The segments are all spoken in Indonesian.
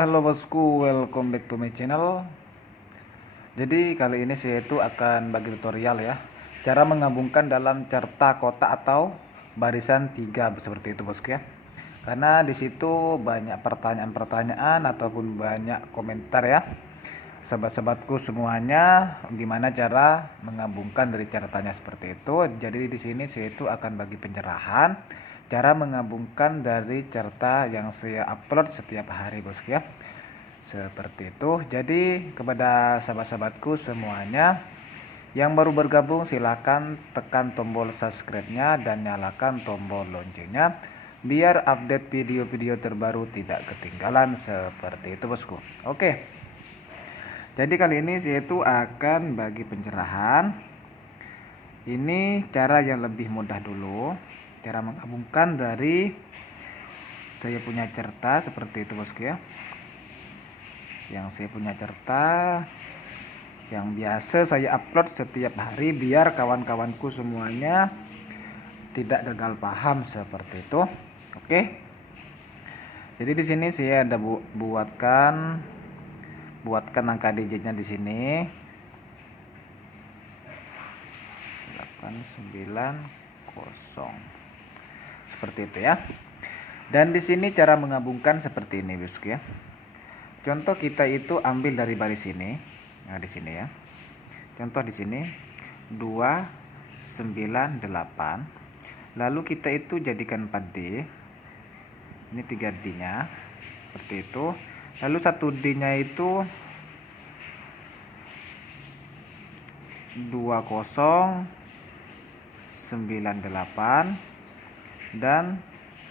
Halo bosku, welcome back to my channel. Jadi kali ini saya itu akan bagi tutorial ya, cara menggabungkan dalam certa kotak atau barisan 3 seperti itu bosku ya. Karena di situ banyak pertanyaan-pertanyaan ataupun banyak komentar ya, sahabat-sahabatku semuanya, gimana cara menggabungkan dari ceritanya seperti itu. Jadi di sini saya itu akan bagi pencerahan cara menggabungkan dari cerita yang saya upload setiap hari bosku ya, seperti itu. Jadi kepada sahabat-sahabatku semuanya yang baru bergabung, silahkan tekan tombol subscribe-nya dan nyalakan tombol loncengnya biar update video-video terbaru tidak ketinggalan, seperti itu bosku. Oke, jadi kali ini saya itu akan bagi pencerahan. Ini cara yang lebih mudah dulu, cara menggabungkan dari saya punya cerita seperti itu bosku ya. Yang saya punya cerita yang biasa saya upload setiap hari biar kawan-kawanku semuanya tidak gagal paham, seperti itu. Oke. Jadi di sini saya ada buatkan angka digitnya di sini 890 seperti itu ya. Dan di sini cara menggabungkan seperti ini bosku ya. Contoh kita itu ambil dari baris ini. Nah, di sini ya. Contoh di sini 298. Lalu kita itu jadikan 4D. Ini 3D-nya. Seperti itu. Lalu 1D-nya itu 2098 dan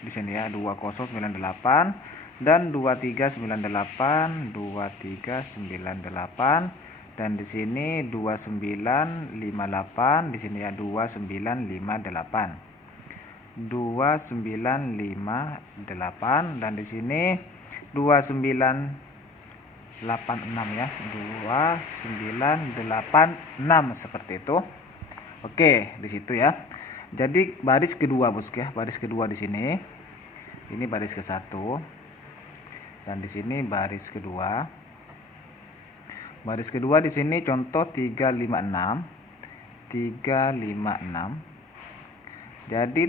di sini ya 2098 dan 2398 dan di sini 2958, di sini ya 2958 dan di sini 2986 ya, 2986 seperti itu. Oke, di situ ya. Jadi baris kedua bosku ya, baris kedua di sini. Ini baris ke-1 dan di sini baris kedua. Baris kedua di sini contoh 356. Jadi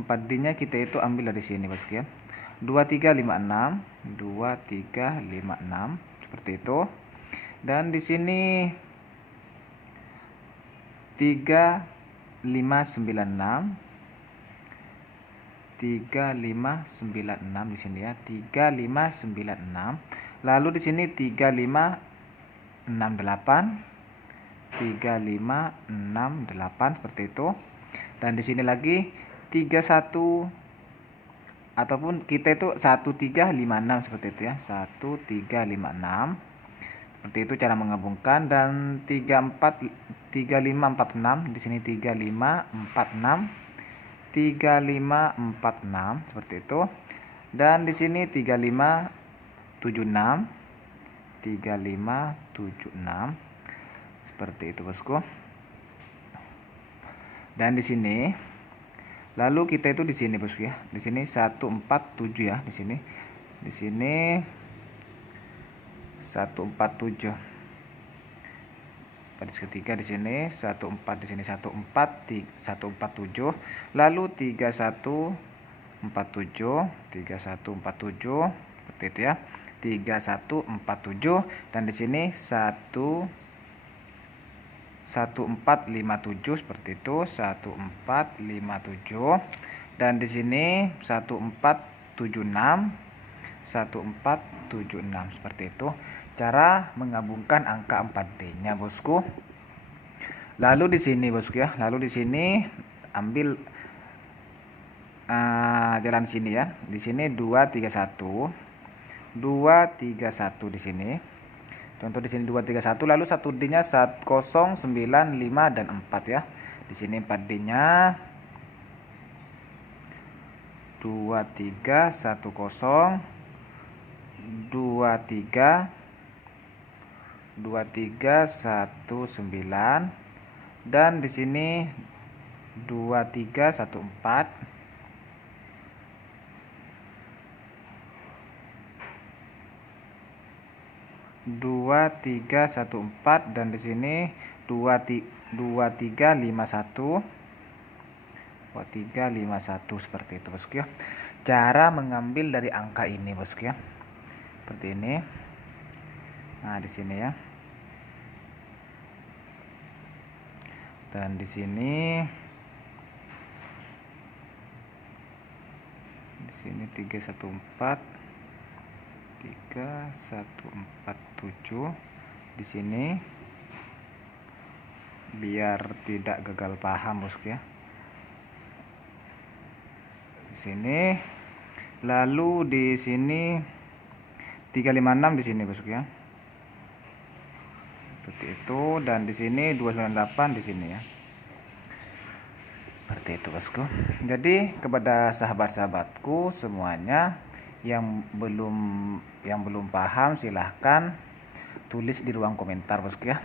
4D-nya kita itu ambil dari sini bosku ya. 2356 seperti itu. Dan di sini 3596 di sini ya, 3596. Lalu di sini 3568 seperti itu. Dan di sini lagi 31 ataupun kita itu 1356 seperti itu ya, 1356. Seperti itu cara menggabungkan. Dan 3546 di sini 3546 seperti itu. Dan di sini 3576 seperti itu bosku. Dan di sini lalu kita itu di sini bosku ya. Di sini 147 ya, di sini 147. Baris ketiga di sini 14, di sini 147. Lalu 3147 seperti itu ya. 3147 dan di sini 1457 seperti itu, 1457. Dan di sini 1476 seperti itu. Cara menggabungkan angka 4D-nya bosku. Lalu di sini bosku ya, lalu di sini ambil jalan sini ya. Di sini 231 di sini. Contoh di sini 231, lalu 1D-nya 1095 dan 4 ya. Di sini 4D-nya 2310 2319 dan di sini 2314 2314 dan di sini 2351 seperti itu bosku ya. Cara mengambil dari angka ini bosku ya. Seperti ini. Nah, di sini ya. Dan di sini 3147 di sini, biar tidak gagal paham bosku ya. Di sini, lalu di sini 356 di sini bosku ya. Seperti itu, dan di sini 298 di sini ya. Seperti itu bosku. Jadi kepada sahabat-sahabatku semuanya yang belum paham, silahkan tulis di ruang komentar bosku ya.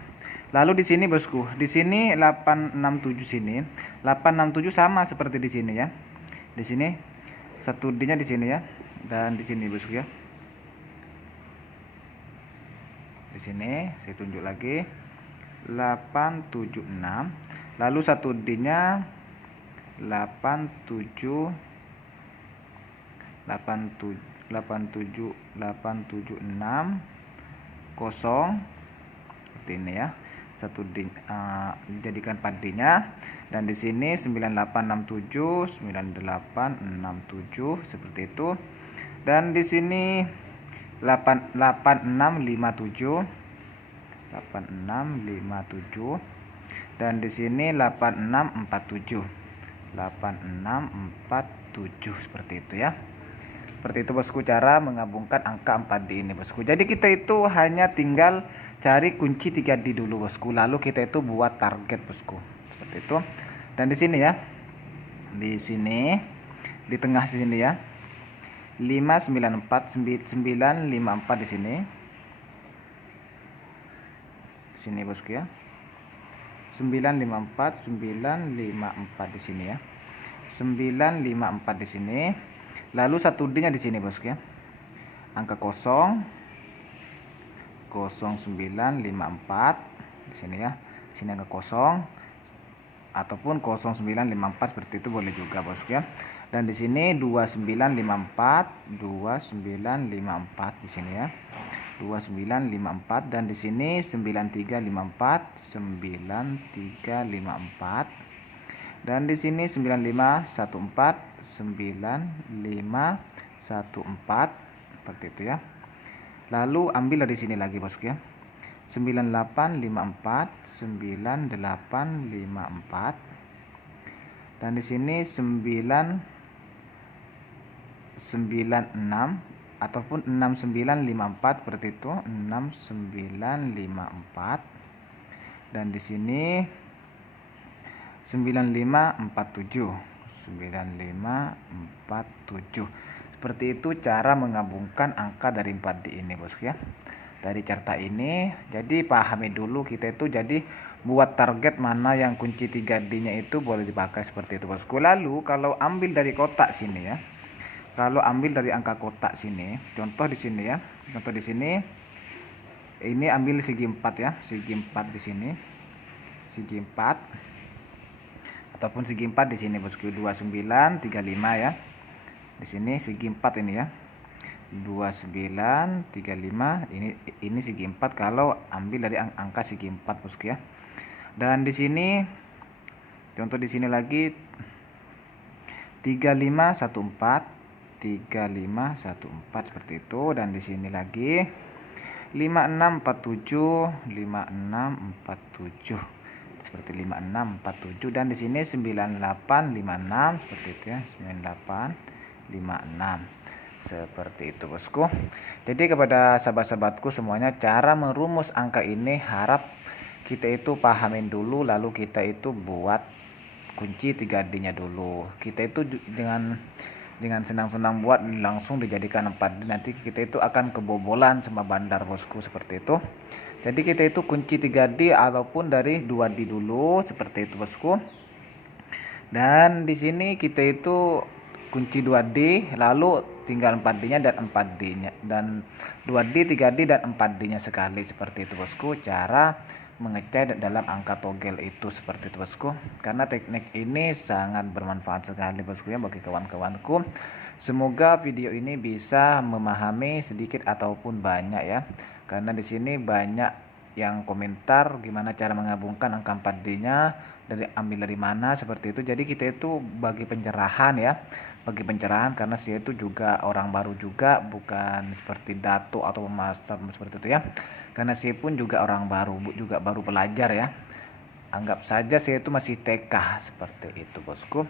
Lalu di sini bosku, di sini 867 sini, 867 sama seperti di sini ya. Di sini satu D-nya di sini ya, dan di sini bosku ya. Di sini saya tunjuk lagi 876, lalu satu D-nya 876 kosong seperti ini ya. Satu D dijadikan padinya, dan di sini 9867 seperti itu, dan di sini 8657 dan di sini 8647 seperti itu ya. Seperti itu bosku cara menggabungkan angka 4D ini bosku. Jadi kita itu hanya tinggal cari kunci 3D dulu bosku, lalu kita itu buat target bosku. Seperti itu. Dan di sini ya. Di sini di tengah sini ya. 954 di sini. Di sini bosku ya. 954 di sini ya. 954 di sini. Lalu satu D-nya di sini bosku ya. Angka 0954 di sini ya. Di sini angka 0 ataupun 0954 seperti itu boleh juga bosku ya. Dan di sini 2954 di sini ya. 2954 dan di sini 9354 dan di sini 9514 seperti itu ya. Lalu ambil dari sini lagi bosku ya. 9854 dan di sini 996 ataupun 6954 seperti itu, 6954 dan di sini 9547 seperti itu cara menggabungkan angka dari 4D ini bosku ya, dari carta ini. Jadi pahami dulu kita itu, jadi buat target mana yang kunci 3D nya itu boleh dipakai seperti itu bosku. Lalu kalau ambil dari kotak sini ya, kalau ambil dari angka kotak sini, contoh di sini ya, contoh di sini ini ambil segi 4 ya, segi 4 di sini, segi 4 ataupun segi 4 di sini bosku, 2935 ya. Di sini segi 4 ini ya. 2935 ini segi 4 kalau ambil dari angka segi 4 bosku ya. Dan di sini contoh di sini lagi 3514 seperti itu, dan di sini lagi 5647 seperti 5647 dan di sini 9856 seperti itu ya, 9856 seperti itu bosku. Jadi kepada sahabat-sahabatku semuanya, cara merumus angka ini harap kita itu pahamin dulu, lalu kita itu buat kunci 3D nya dulu. Kita itu dengan senang-senang buat langsung dijadikan 4D, nanti kita itu akan kebobolan sama bandar bosku, seperti itu. Jadi kita itu kunci 3D ataupun dari 2D dulu seperti itu bosku. Dan di sini kita itu kunci 2D lalu tinggal 4D-nya dan 4D-nya dan 2D, 3D dan 4D-nya sekali, seperti itu bosku cara mengecai dalam angka togel itu, seperti itu bosku. Karena teknik ini sangat bermanfaat sekali bosku ya bagi kawan-kawanku. Semoga video ini bisa memahami sedikit ataupun banyak ya. Karena di sini banyak yang komentar gimana cara menggabungkan angka 4D-nya, ambil dari mana, seperti itu. Jadi kita itu bagi pencerahan ya, bagi pencerahan karena saya itu juga orang baru juga, bukan seperti Dato atau master seperti itu ya. Karena saya pun juga orang baru, juga baru belajar ya. Anggap saja saya itu masih TK, seperti itu bosku.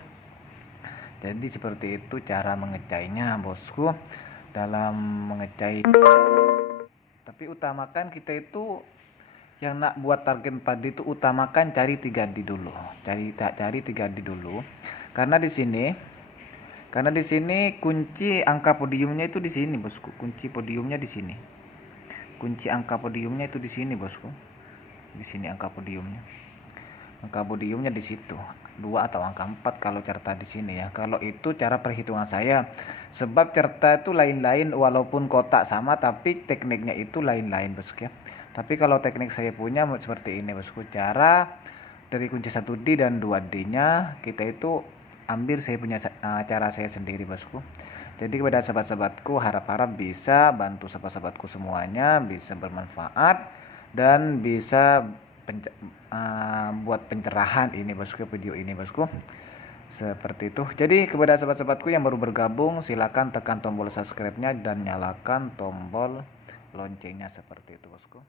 Jadi seperti itu cara mengecainya bosku. Dalam mengecai, tapi utamakan kita itu yang nak buat target 4D itu utamakan cari 3D dulu. Cari 3D dulu. Karena di sini kunci angka podiumnya itu di sini, bosku. Kunci podiumnya di sini. Kunci angka podiumnya itu di sini, bosku. Di sini angka podiumnya. Angka podiumnya di situ. 2 atau angka 4 kalau cerita di sini ya. Kalau itu cara perhitungan saya. Sebab cerita itu lain-lain walaupun kotak sama tapi tekniknya itu lain-lain, bosku ya. Tapi kalau teknik saya punya seperti ini bosku. Cara dari kunci 1D dan 2D-nya kita itu ambil saya punya cara saya sendiri bosku. Jadi kepada sahabat-sahabatku harap-harap bisa bantu sahabat-sahabatku semuanya bisa bermanfaat dan bisa buat pencerahan ini bosku, video ini bosku. Seperti itu. Jadi kepada sahabat-sahabatku yang baru bergabung silakan tekan tombol subscribe-nya dan nyalakan tombol loncengnya, seperti itu bosku.